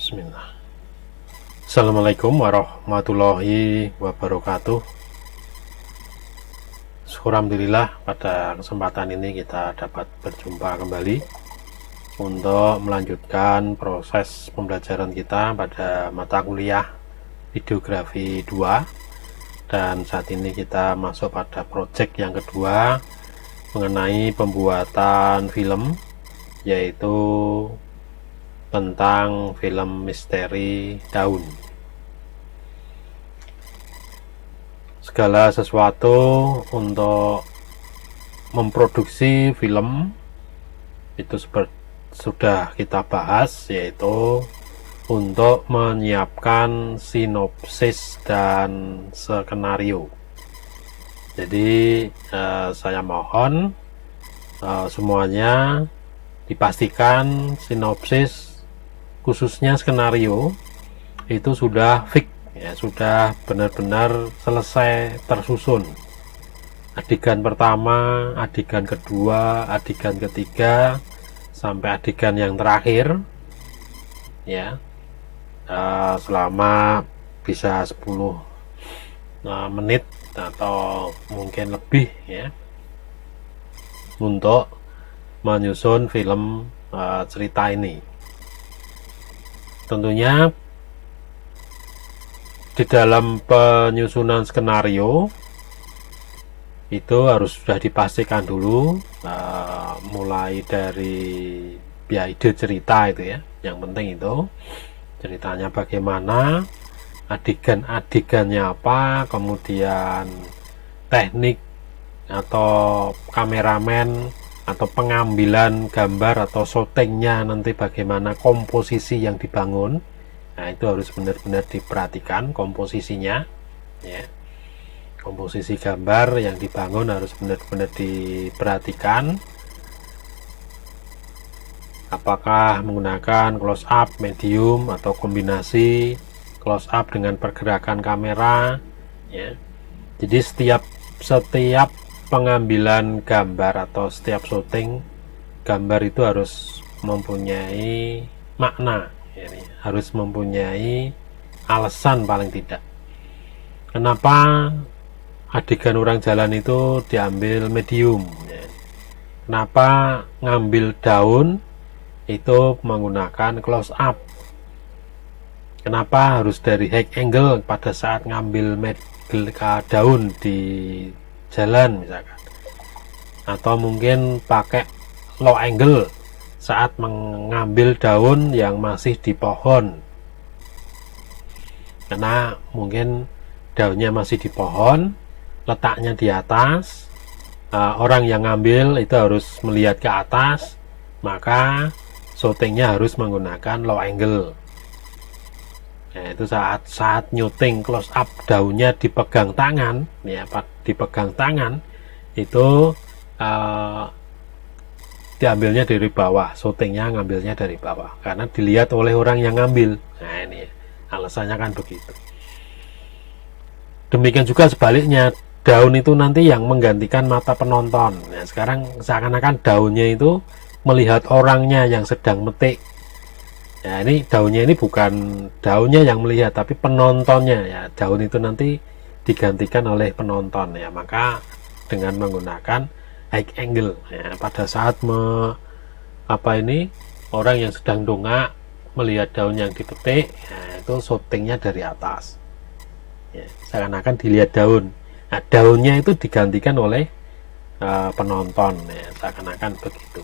Bismillah. Assalamualaikum warahmatullahi wabarakatuh. Alhamdulillah, pada kesempatan ini kita dapat berjumpa kembali untuk melanjutkan proses pembelajaran kita pada mata kuliah videografi 2, dan saat ini kita masuk pada project yang kedua mengenai pembuatan film, yaitu tentang film misteri daun. Segala sesuatu untuk memproduksi film itu sudah kita bahas, yaitu untuk menyiapkan sinopsis dan skenario. Jadi saya mohon semuanya dipastikan sinopsis khususnya skenario itu sudah fix, ya, sudah benar-benar selesai tersusun. Adegan pertama, adegan kedua, adegan ketiga, sampai adegan yang terakhir, ya, selama bisa 10 menit atau mungkin lebih, ya, untuk menyusun film cerita ini. Tentunya di dalam penyusunan skenario itu harus sudah dipastikan dulu, mulai dari ide cerita itu, ya, yang penting itu ceritanya bagaimana, adegan-adegannya apa, kemudian teknik atau kameramen atau pengambilan gambar atau syutingnya nanti bagaimana, komposisi yang dibangun. Nah, itu harus benar-benar diperhatikan komposisinya, ya. Komposisi gambar yang dibangun harus benar-benar diperhatikan. Apakah menggunakan close up, medium, atau kombinasi close up dengan pergerakan kamera, ya. Jadi setiap pengambilan gambar atau setiap syuting gambar itu harus mempunyai makna, ya, harus mempunyai alasan paling tidak. Kenapa adegan orang jalan itu diambil medium, ya. Kenapa ngambil daun itu menggunakan close up? Kenapa harus dari high angle pada saat ngambil daun di jalan misalkan, atau mungkin pakai low angle saat mengambil daun yang masih di pohon. karena mungkin daunnya masih di pohon, letaknya di atas, orang yang ngambil itu harus melihat ke atas, maka syutingnya harus menggunakan low angle. Nah, itu saat nyuting close up daunnya dipegang tangan, ya, dipegang tangan itu diambilnya dari bawah, syutingnya ngambilnya dari bawah karena dilihat oleh orang yang ngambil. Nah, ini alasannya kan begitu. Demikian juga sebaliknya, daun itu nanti yang menggantikan mata penonton. Nah, sekarang seakan-akan daunnya itu melihat orangnya yang sedang metik. Ya, ini daunnya ini bukan daunnya yang melihat, tapi penontonnya. Ya, daun itu nanti digantikan oleh penonton. Ya, maka dengan menggunakan high angle. Ya, pada saat orang yang sedang dongak melihat daun yang dipetik, ya, itu syutingnya dari atas. Ya, seakan-akan dilihat daun. Nah, daunnya itu digantikan oleh penonton. Ya, seakan-akan begitu.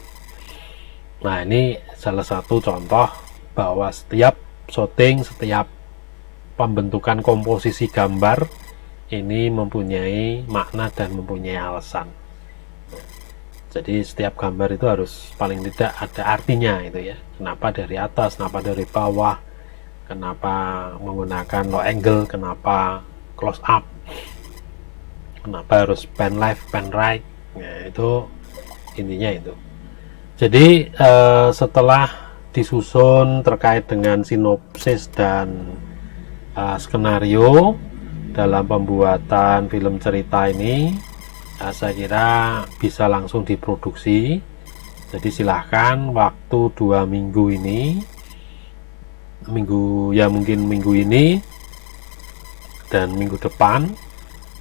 Nah, ini salah satu contoh bahwa setiap shooting, setiap pembentukan komposisi gambar ini mempunyai makna dan mempunyai alasan. Jadi setiap gambar itu harus paling tidak ada artinya itu ya. Kenapa dari atas, kenapa dari bawah, kenapa menggunakan low angle, kenapa close up, kenapa harus pan left, pan right. Nah, itu intinya itu. Jadi setelah disusun terkait dengan sinopsis dan skenario dalam pembuatan film cerita ini, saya kira bisa langsung diproduksi. Jadi silahkan waktu 2 minggu ini, mungkin minggu ini dan minggu depan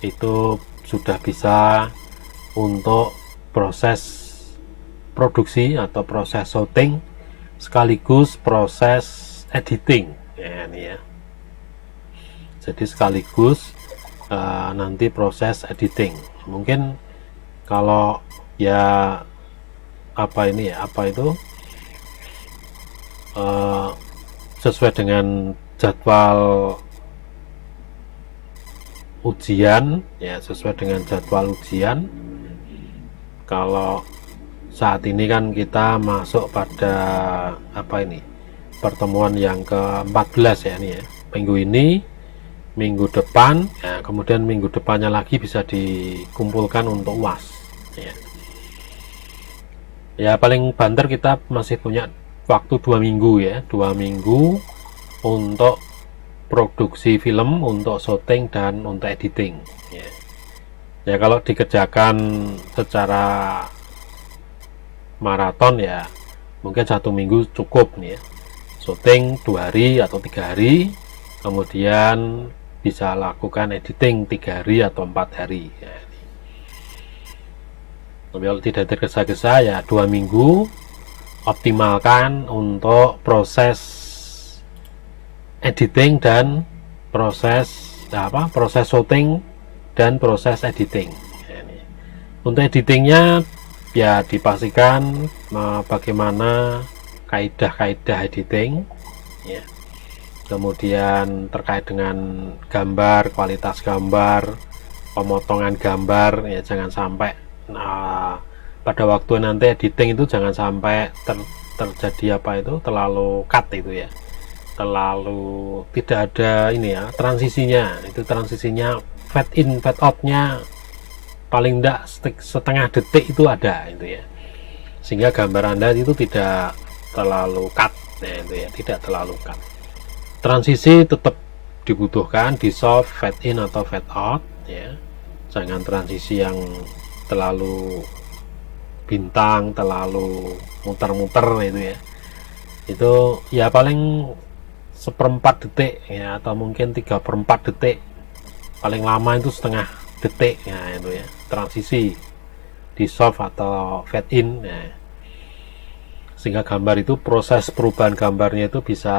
itu sudah bisa untuk proses produksi atau proses shooting sekaligus proses editing ya, ini ya. Jadi sekaligus nanti proses editing. Mungkin kalau ya sesuai dengan jadwal ujian ya, sesuai dengan jadwal ujian. Kalau saat ini kan kita masuk pada pertemuan yang ke-14 ya, ini ya. Minggu ini, minggu depan ya, kemudian minggu depannya lagi bisa dikumpulkan untuk UAS ya. Ya paling banter kita masih punya waktu 2 minggu ya, 2 minggu untuk produksi film, untuk syuting dan untuk editing ya. Ya kalau dikerjakan secara maraton ya mungkin 1 minggu cukup nih ya. Syuting 2 hari atau 3 hari, kemudian bisa lakukan editing 3 hari atau 4 hari ya. Tapi kalau tidak tergesa-gesa ya 2 minggu optimalkan untuk proses editing dan proses syuting dan proses editing ya, ini. Untuk editingnya ya dipastikan bagaimana kaidah-kaidah editing ya. Kemudian terkait dengan gambar, kualitas gambar, pemotongan gambar ya, jangan sampai pada waktu nanti editing itu jangan sampai terjadi terlalu cut itu ya, terlalu tidak ada transisinya. Itu transisinya fade in fade out nya paling tidak setengah detik itu ada itu ya, sehingga gambar Anda itu tidak terlalu cut ya, itu ya, tidak terlalu cut. Transisi tetap dibutuhkan di soft, fade in atau fade out ya, jangan transisi yang terlalu bintang, terlalu muter-muter itu ya. Itu ya paling 1/4 detik ya, atau mungkin 3/4 detik, paling lama itu setengah detik ya, itu ya transisi di soft atau fade in ya. Sehingga gambar itu proses perubahan gambarnya itu bisa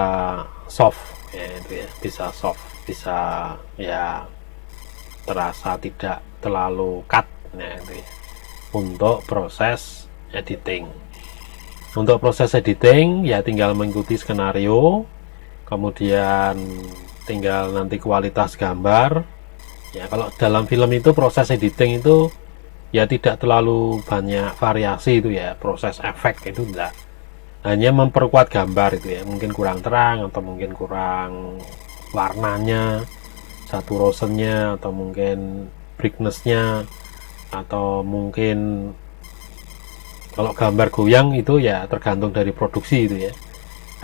soft ya, itu ya, bisa soft, bisa ya terasa tidak terlalu cut ya, itu ya. Untuk proses editing, untuk proses editing ya tinggal mengikuti skenario, kemudian tinggal nanti kualitas gambar. Ya, kalau dalam film itu proses editing itu ya tidak terlalu banyak variasi itu ya, proses efek itu enggak. Hanya memperkuat gambar itu ya, mungkin kurang terang atau mungkin kurang warnanya, saturation-nya atau mungkin brightness-nya atau mungkin kalau gambar goyang itu ya tergantung dari produksi itu ya.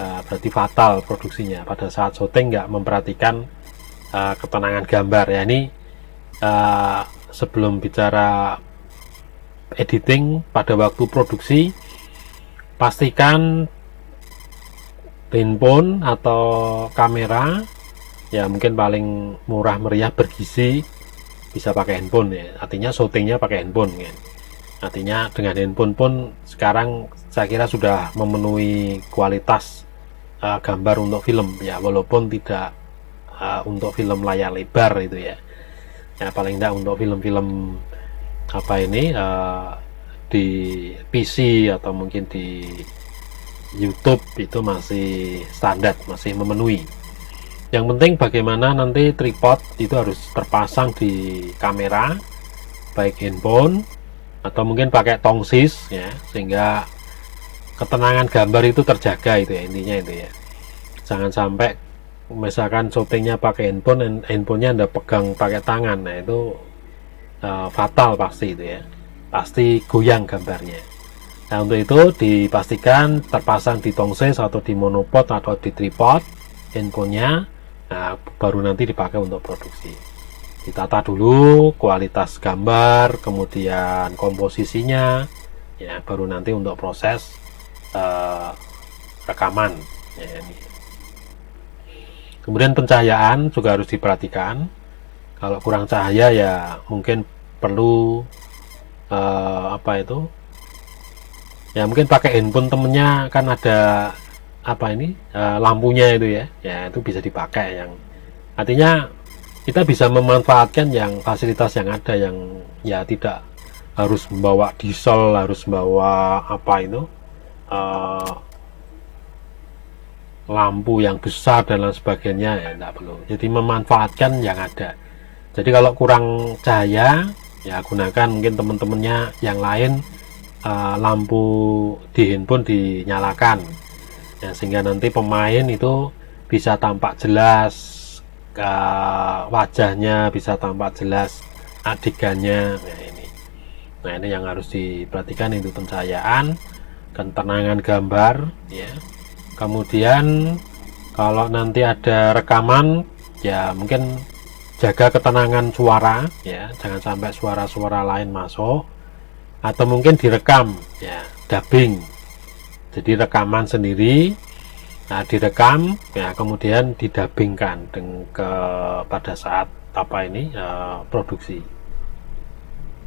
Berarti fatal produksinya pada saat syuting nggak memperhatikan ketenangan gambar ya. Ini sebelum bicara editing, pada waktu produksi pastikan handphone atau kamera ya mungkin paling murah meriah bergizi bisa pakai handphone ya, artinya syutingnya pakai handphone kan. Artinya dengan handphone pun sekarang saya kira sudah memenuhi kualitas gambar untuk film ya, walaupun tidak untuk film layar lebar itu ya. Ya paling tidak untuk film-film apa ini di PC atau mungkin di YouTube itu masih standar, masih memenuhi. Yang penting bagaimana nanti tripod itu harus terpasang di kamera, baik handphone atau mungkin pakai tongsis ya, sehingga ketenangan gambar itu terjaga itu ya, intinya itu ya. Jangan sampai misalkan syutingnya pakai handphone, handphonenya Anda pegang pakai tangan, nah itu fatal pasti itu ya, pasti goyang gambarnya. Nah untuk itu dipastikan terpasang di tongsis atau di monopod atau di tripod handphonenya, nah baru nanti dipakai untuk produksi. Ditata dulu kualitas gambar, kemudian komposisinya, ya baru nanti untuk proses rekaman ya, ini. Kemudian pencahayaan juga harus diperhatikan. Kalau kurang cahaya ya mungkin perlu apa itu ya, mungkin pakai handphone temennya kan ada apa ini lampunya itu ya, ya itu bisa dipakai, yang artinya kita bisa memanfaatkan yang fasilitas yang ada, yang ya tidak harus membawa diesel, harus membawa apa itu lampu yang besar dan lain sebagainya ya, tidak perlu. Jadi memanfaatkan yang ada. Jadi kalau kurang cahaya ya gunakan mungkin teman-temannya yang lain lampu di handphone dinyalakan ya, sehingga nanti pemain itu bisa tampak jelas wajahnya, bisa tampak jelas adegannya. Nah ini yang harus diperhatikan, itu pencahayaan, ketenangan gambar ya. Kemudian kalau nanti ada rekaman ya mungkin jaga ketenangan suara ya, jangan sampai suara-suara lain masuk, atau mungkin direkam ya, dubbing, jadi rekaman sendiri, nah direkam ya kemudian didubbingkan pada saat apa ini produksi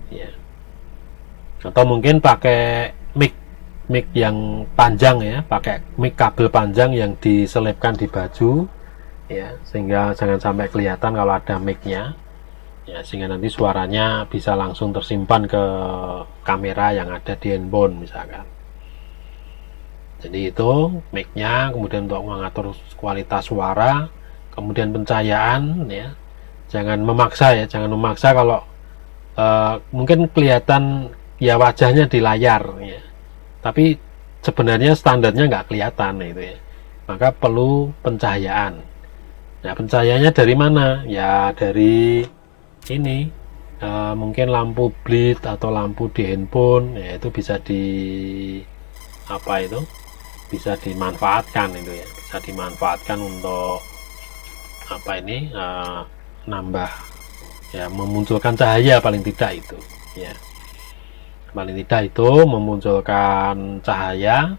ya. Atau mungkin pakai mic yang panjang ya, pakai mic kabel panjang yang diselipkan di baju ya, sehingga jangan sampai kelihatan kalau ada micnya ya, sehingga nanti suaranya bisa langsung tersimpan ke kamera yang ada di handphone misalkan. Jadi itu mic-nya, kemudian untuk mengatur kualitas suara, kemudian pencahayaan ya, jangan memaksa ya, jangan memaksa. Kalau mungkin kelihatan ya wajahnya di layar ya, tapi sebenarnya standarnya nggak kelihatan itu ya, maka perlu pencahayaan. Nah pencahayaannya dari mana ya, dari ini mungkin lampu bleed atau lampu di handphone ya, itu bisa bisa dimanfaatkan itu ya, bisa dimanfaatkan untuk apa ini nambah ya, memunculkan cahaya paling tidak itu ya, paling tidak itu memunculkan cahaya,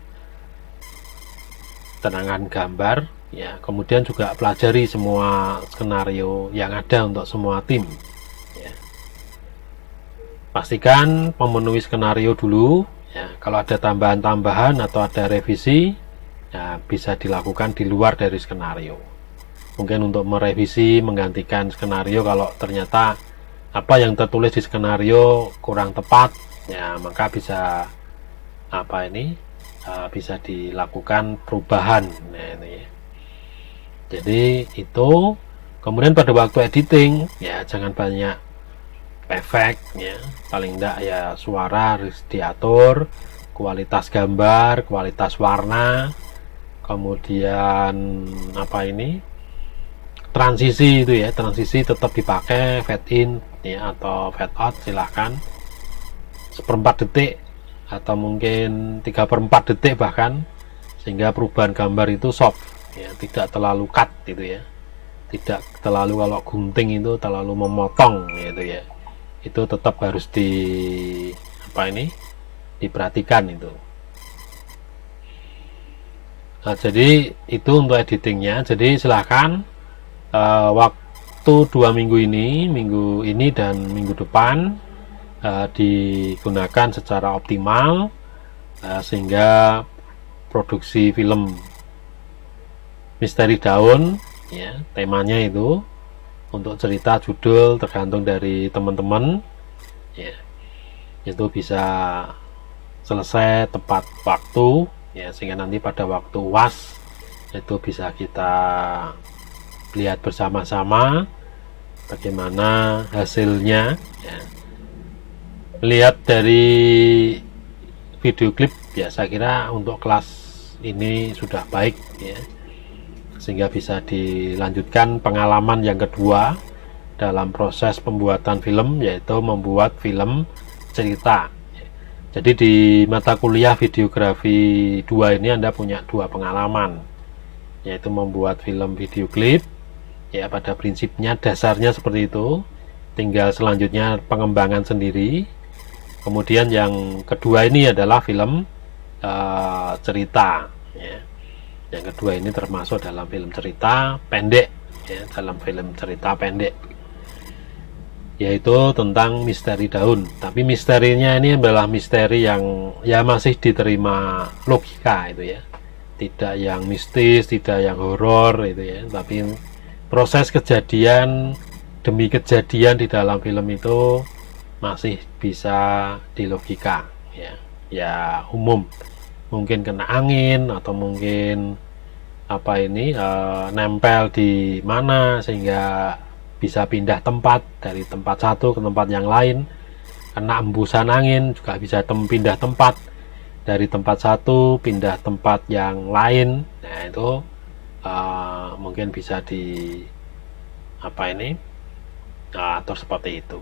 tenangan gambar ya. Kemudian juga pelajari semua skenario yang ada untuk semua tim. Pastikan memenuhi skenario dulu ya. Kalau ada tambahan-tambahan atau ada revisi ya, bisa dilakukan di luar dari skenario. Mungkin untuk merevisi, menggantikan skenario kalau ternyata apa yang tertulis di skenario kurang tepat ya, maka bisa apa ini bisa dilakukan perubahan. Nah, ini ya. Jadi itu Kemudian pada waktu editing ya jangan banyak efek ya, paling enggak ya suara harus diatur, kualitas gambar, kualitas warna, kemudian apa ini, transisi itu ya, transisi tetap dipakai, fade in ya atau fade out silahkan, 1/4 detik atau mungkin 3/4 detik bahkan, sehingga perubahan gambar itu soft ya, tidak terlalu cut gitu ya, tidak terlalu, kalau gunting itu terlalu memotong gitu ya, itu tetap harus diperhatikan itu. Nah, jadi itu untuk editingnya. Jadi silahkan waktu 2 minggu ini, minggu ini dan minggu depan digunakan secara optimal sehingga produksi film Misteri Daun ya, temanya itu untuk cerita judul tergantung dari teman-teman ya, itu bisa selesai tepat waktu ya, sehingga nanti pada waktu UAS itu bisa kita lihat bersama-sama bagaimana hasilnya ya. Lihat dari video klip ya, saya kira untuk kelas ini sudah baik ya, sehingga bisa dilanjutkan pengalaman yang kedua dalam proses pembuatan film, yaitu membuat film cerita. Jadi di mata kuliah videografi 2 ini Anda punya 2 pengalaman, yaitu membuat film video klip ya, pada prinsipnya dasarnya seperti itu, tinggal selanjutnya pengembangan sendiri. Kemudian yang kedua ini adalah film cerita ya. Yang kedua ini termasuk dalam film cerita pendek ya, dalam film cerita pendek, yaitu tentang Misteri Daun. Tapi misterinya ini adalah misteri yang ya masih diterima logika itu ya, tidak yang mistis, tidak yang horor itu ya, tapi proses kejadian demi kejadian di dalam film itu masih bisa dilogika ya, ya umum, mungkin kena angin atau mungkin nempel di mana sehingga bisa pindah tempat dari tempat satu ke tempat yang lain, kena embusan angin juga bisa pindah tempat dari tempat satu pindah tempat yang lain. Nah itu mungkin bisa atur seperti itu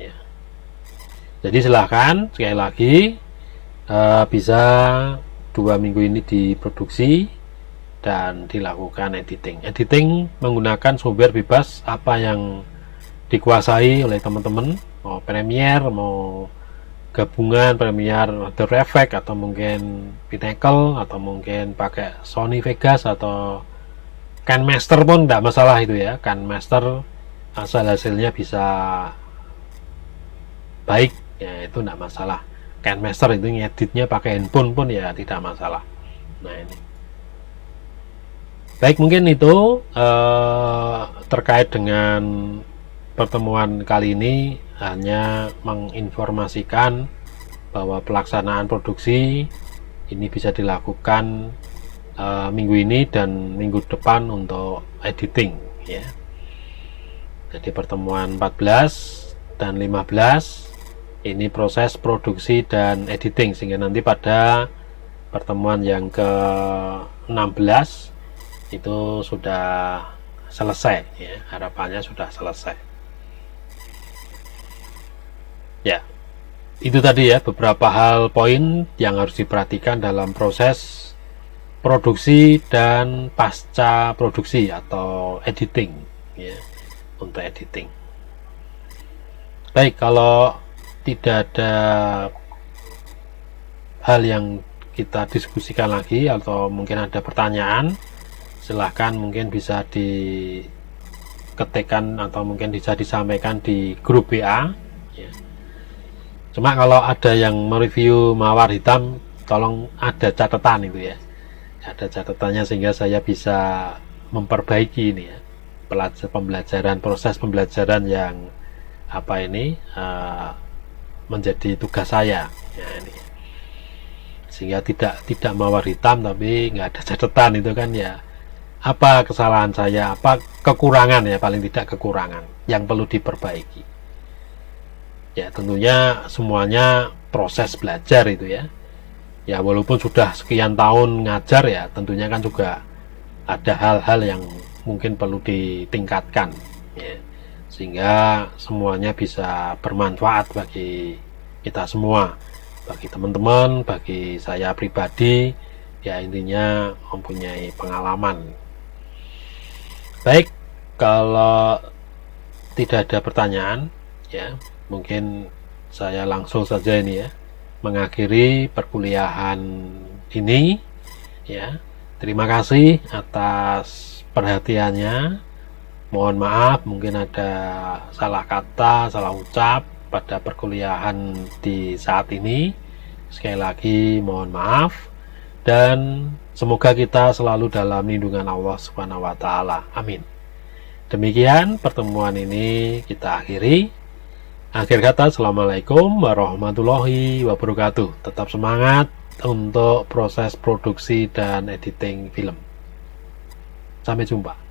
ya. Jadi silahkan sekali lagi bisa 2 minggu ini diproduksi dan dilakukan editing menggunakan sumber bebas apa yang dikuasai oleh teman-teman, mau Premiere, mau gabungan Premiere, After Effects, atau mungkin Pinnacle, atau mungkin pakai Sony Vegas atau KineMaster pun tidak masalah itu ya. KineMaster asal hasilnya bisa baik ya, itu tidak masalah. KineMaster itu ngeditnya pakai handphone pun ya tidak masalah. Nah ini baik, mungkin itu terkait dengan pertemuan kali ini, hanya menginformasikan bahwa pelaksanaan produksi ini bisa dilakukan minggu ini dan minggu depan untuk editing ya. Jadi pertemuan 14 dan 15 ini proses produksi dan editing, sehingga nanti pada pertemuan yang ke-16 itu sudah selesai ya, harapannya sudah selesai ya. Itu tadi ya beberapa hal poin yang harus diperhatikan dalam proses produksi dan pasca produksi atau editing ya, untuk editing. Baik, kalau tidak ada hal yang kita diskusikan lagi atau mungkin ada pertanyaan, silahkan mungkin bisa diketikkan atau mungkin bisa disampaikan di grup WA ya. Cuma kalau ada yang mereview Mawar Hitam, tolong ada catatan itu ya, ada catatannya sehingga saya bisa memperbaiki ini ya, pembelajaran, proses pembelajaran yang menjadi tugas saya ya, ini sehingga tidak Mawar Hitam tapi nggak ada catatan, itu kan ya apa kesalahan saya, apa kekurangan ya, paling tidak kekurangan yang perlu diperbaiki. Ya tentunya semuanya proses belajar itu ya. Ya walaupun sudah sekian tahun ngajar ya, tentunya kan juga ada hal-hal yang mungkin perlu ditingkatkan ya, sehingga semuanya bisa bermanfaat bagi kita semua, bagi teman-teman, bagi saya pribadi ya, intinya mempunyai pengalaman. Baik, kalau tidak ada pertanyaan ya, mungkin saya langsung saja ini ya mengakhiri perkuliahan ini ya. Terima kasih atas perhatiannya. Mohon maaf mungkin ada salah kata, salah ucap pada perkuliahan di saat ini. Sekali lagi mohon maaf, dan semoga kita selalu dalam lindungan Allah Subhanahu wa taala. Amin. Demikian pertemuan ini kita akhiri. Akhir kata, Assalamualaikum warahmatullahi wabarakatuh. Tetap semangat untuk proses produksi dan editing film. Sampai jumpa.